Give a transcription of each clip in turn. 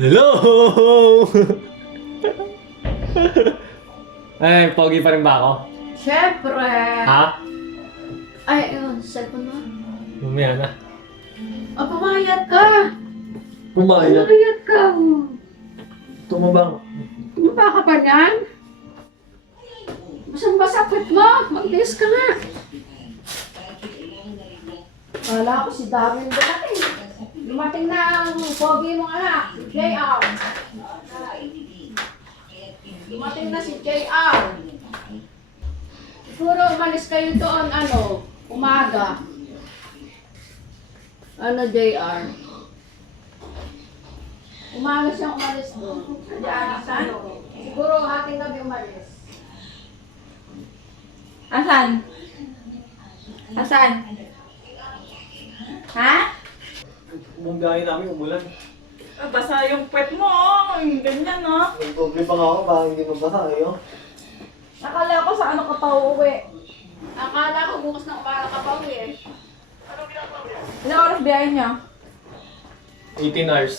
Oh! Ay, pogi pa rin ba ako? Siyempre. Ha? Ay, yun, cellphone mo. Mamaya na. O, pumayat ka. Pumayat. Pumayat ka. Tumabang. Tumaba ka pa niyan? Basang basa kwit mo. Mag-liis ka nga. Kala ko si Darwin dumating. Dumating na ang pogi mong anak, si JR. Dumating na si JR. Siguro umalis kayo doon, ano, umaga. Ano, JR? Umaga siyang umalis doon. Diyan, ano, siguro ating gabi umalis. Asan? Asan? Ha? Bumbiyahin namin, umulan. Ah, Basa yung pet mo, oh. Yung Ganyan, no? Nagpogi pa nga ako, baka hindi mabasa eh, oh. Nakala ko sa ano ka pa uuwi. Akala ko bukas na umaga ka pa uwi eh. Ilang oras biyahe niya? 18 hours.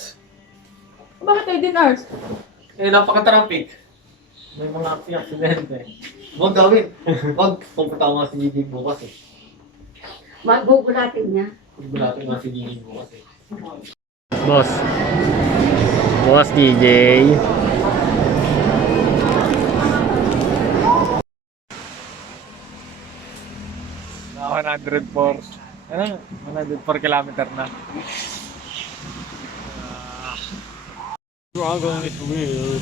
Bakit 18 hours? Eh, napaka-traffic. May mga aksidente. Huwag gawin. Huwag. Pupunta ko nga si Gigi bukas eh. Magugulatin niya. Gulatin nga si Gigi bukas eh. Boss. Boss DJ. Na 104. Ano? 104 kilometer na. Ah. Struggle is real.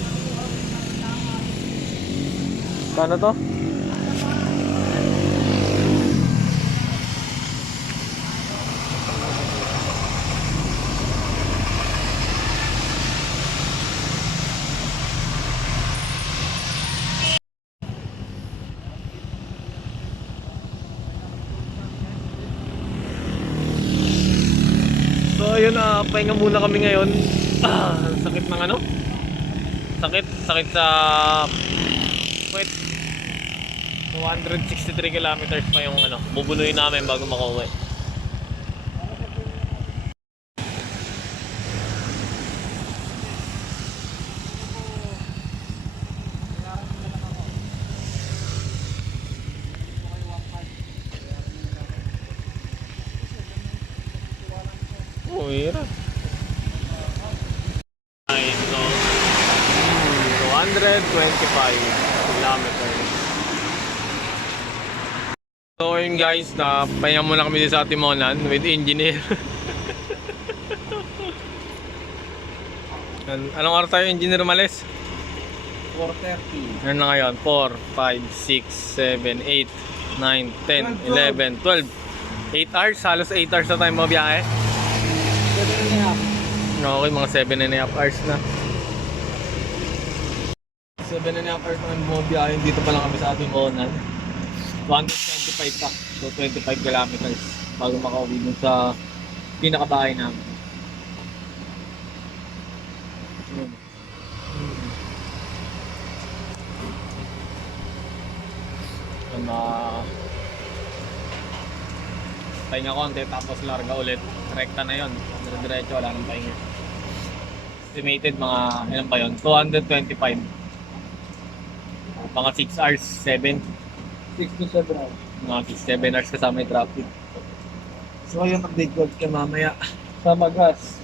Paano to? Ayun na, pahinga muna kami ngayon. Ah, sakit ng ano? Sakit, sakit sa puwet. 263 kilometers pa yung ano, bubunuin namin bago makauwi. Ay, so, 225 kilometers. So yun guys, na pahinga muna kami sa Timonan with engineer. An- Anong oras tayo engineer umalis? 4.30. Ano na ngayon? 4, 5, 6, 7, 8, 9, 10, 11, 12 8 hours, halos 8 hours na tayo mabiyahe. Okay, mga 7 and a half hours na. 7 and a half hours na bumabiyahe. Dito pa lang kami sa ating Monan. 125 pa. So 25 kilometers bago makauwi dun sa pinakabahay namin. Yun. Yun, na pahinga konti tapos larga ulit. Rekta na yon. Dire-diretso wala nang pahinga. Estimated mga ilan ba yun? 225. Mga 6 hours, 7. 6 to 7 hours. Mga 6, 7 hours kasama yung traffic. So ayun, update ko kayo mamaya. Sa Magas.